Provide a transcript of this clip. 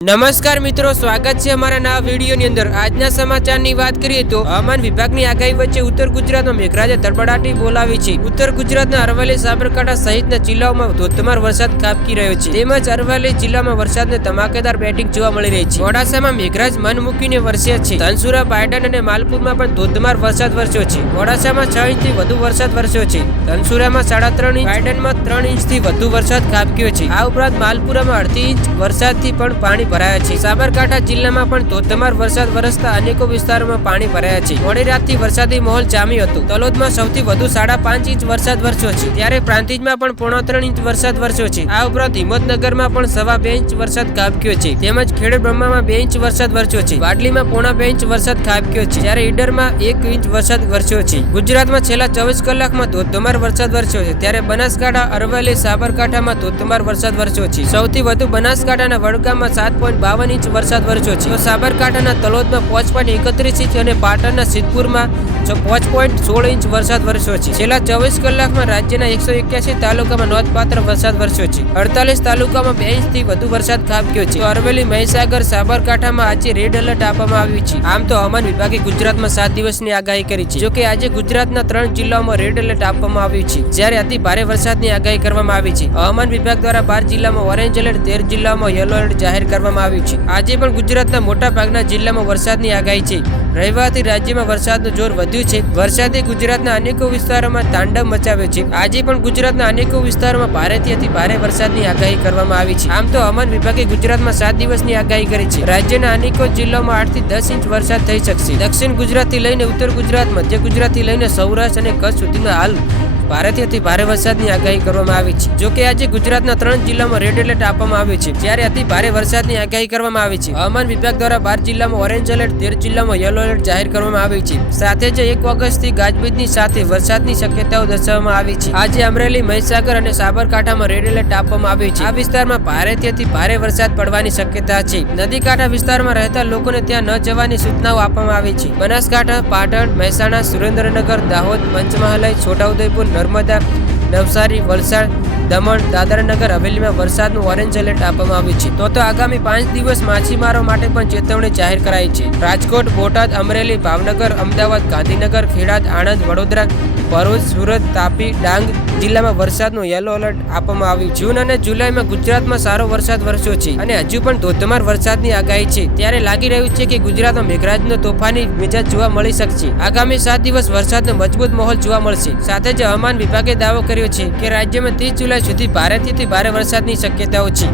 નમસ્કાર મિત્રો, સ્વાગત છે અમારા નવા વિડીયોની અંદર। આજના સમાચારની વાત કરીએ તો હવામાન વિભાગની આગાહી વચ્ચે ઉત્તર ગુજરાતમાં મેઘરાજે તડબડાટી બોલાવી છે। ઉત્તર ગુજરાતના અરવલ્લી, સાબરકાંઠા સહિતના જિલ્લાઓમાં ધોધમાર વરસાદ ખાબકી રહ્યો છે, તેમજ અરવલ્લી જિલ્લામાં વરસાદને ધમાકેદાર બેટિંગ જોવા મળી રહી છે। મોડાસામાં મેઘરાજ મન મૂકીને વરસ્યા છે। ધનસુરા, પાટણ અને માલપુરમાં પણ ધોધમાર વરસાદ વરસ્યો છે। મોડાસામાં 6 ઇંચથી વધુ વરસાદ વરસ્યો છે। ધનસુરામાં 3.5 ઇંચ, પાટણમાં 3 ઇંચથી વધુ વરસાદ ખાબક્યો છે। આ ઉપરાંત માલપુરામાં 1.5 ઇંચ વરસાદથી પણ પાણી ભરાયા છે। સાબરકાંઠા જિલ્લામાં પણ ધોધમાર વરસાદ વરસતા અનેકો વિસ્તારોમાં પાણી ભરાયા છે। મોડી રાતથી વરસાદી માહોલ જામ્યો હતો। તલોદમાં સૌથી વધુ 5.5 ઇંચ વરસાદ વરસ્યો છે, ત્યારે પ્રાંતિજમાં પણ 3.25 ઇંચ વરસાદ વરસ્યો છે। આ ઉપરાંત હિંમતનગરમાં પણ 2.25 ઇંચ વરસાદ ખાબક્યો છે, તેમજ ખેડ બ્રહ્મામાં 2 ઇંચ વરસાદ વરસ્યો છે। વાડલીમાં 0.5 ઇંચ વરસાદ ખાબક્યો છે, જ્યારે ઈડરમાં 1 ઇંચ વરસાદ વરસ્યો છે। ગુજરાતમાં છેલ્લા 24 કલાકમાં ધોધમાર વરસાદ વરસ્યો છે, ત્યારે બનાસકાંઠા, અરવલ્લી, સાબરકાંઠામાં ધોધમાર વરસાદ વરસ્યો છે। સૌથી વધુ બનાસકાંઠાના વડગામમાં 7.52 ઇંચ વરસાદ વરસ્યો છે, તો સાબરકાંઠાના તલોદમાં 5.31 ઇંચ અને પાટણના સિદ્ધપુરમાં 5.16 ઇંચ વરસાદ વરસ્યો છે। છેલ્લા 24 કલાકમાં રાજ્યના 181 તાલુકામાં નોંધપાત્ર વરસાદ વરસ્યો છે। 48 તાલુકામાં 2 ઇંચથી વધુ વરસાદ ખાબક્યો છે। તો અરવલ્લી, મહીસાગર, સાબરકાંઠામાં આજે રેડ એલર્ટ આપવામાં આવ્યું છે। આમ તો હવામાન વિભાગે ગુજરાતમાં 7 દિવસની આગાહી કરી છે, જોકે આજે ગુજરાતના 3 જિલ્લાઓમાં રેડ એલર્ટ આપવામાં આવ્યું છે, જ્યારે અતિ ભારે વરસાદની આગાહી કરવામાં આવી છે। હવામાન વિભાગ દ્વારા 12 જિલ્લામાં ઓરેન્જ એલર્ટ, 13 જિલ્લાઓમાં યલો એલર્ટ જાહેર કરવામાં આવ્યું છે। આજે પણ ગુજરાતના મોટા ભાગના જિલ્લામાં વરસાદની આગાહી છે। રવિવારથી રાજ્યમાં વરસાદનું જોર વધ્યું છે। વરસાદે ગુજરાતના અનેકો વિસ્તારોમાં તાંડવ મચાવ્યો છે। આજે પણ ગુજરાતના અનેકો વિસ્તારોમાં ભારેથી અતિ ભારે વરસાદની આગાહી કરવામાં આવી છે। આમ તો હવામાન વિભાગે ગુજરાતમાં 7 દિવસની આગાહી કરી છે। રાજ્યના અનેકો જિલ્લાઓમાં 8 થી 10 ઇંચ વરસાદ થઈ શકશે। દક્ષિણ ગુજરાતથી લઈને ઉત્તર ગુજરાત, મધ્ય ગુજરાતથી લઈને સૌરાષ્ટ્ર અને કચ્છ સુધીમાં હાલ ભારેથી અતિ ભારે વરસાદની આગાહી કરવામાં આવી છે। જોકે આજે ગુજરાતના 3 જિલ્લામાં રેડ એલર્ટ આપવામાં આવ્યું છે, જ્યારે અતિ ભારે વરસાદની આગાહી કરવામાં આવી છે। હવામાન વિભાગ દ્વારા 12 જિલ્લામાં ઓરેન્જ એલર્ટ, 13 જિલ્લામાં યલો એલર્ટ જાહેર કરવામાં આવ્યું છે। સાથે જ 1 ઓગસ્ટથી ગાજવીજની સાથે વરસાદની શક્યતાઓ દર્શાવવામાં આવી છે। આજે અમરેલી, મહીસાગર અને સાબરકાંઠામાં રેડ એલર્ટ આપવામાં આવ્યું છે। આ વિસ્તારમાં ભારેથી અતિ ભારે વરસાદ પડવાની શક્યતા છે। નદી કાંઠા વિસ્તારમાં રહેતા લોકોને ત્યાં ન જવાની સૂચનાઓ આપવામાં આવી છે। બનાસકાંઠા, પાટણ, મહેસાણા, સુરેન્દ્રનગર, દાહોદ, પંચમહાલ, છોટાઉદેપુર, નર્મદા, નવસારી, વલસાડ, દમણ, દાદરાનગર હવેલીમાં વરસાદનું ઓરેન્જ એલર્ટ આપવામાં આવ્યું છે। તો આગામી 5 દિવસ માછીમારો માટે પણ ચેતવણી જાહેર કરાઈ છે। રાજકોટ, બોટાદ, અમરેલી, ભાવનગર, અમદાવાદ, ગાંધીનગર, ખેડા, આણંદ, વડોદરા, ભરૂચ, સુરત, તાપી, ડાંગ જિલ્લામાં વરસાદનું યલો એલર્ટ આપવામાં આવ્યું છે। જૂન અને જુલાઈમાં ગુજરાતમાં સારો વરસાદ વરસ્યો છે અને હજુ પણ ધોધમાર વરસાદની આગાહી છે, ત્યારે લાગી રહ્યું છે કે ગુજરાતમાં મેઘરાજનો તોફાની મિજાજ જોવા મળી શકશે। આગામી 7 દિવસ વરસાદનો મજબૂત માહોલ જોવા મળશે। સાથે જ હવામાન વિભાગે દાવો કર્યો છે કે રાજ્યમાં 30 જુલાઈ સુધી ભારેથી ભારે વરસાદની શક્યતાઓ છે।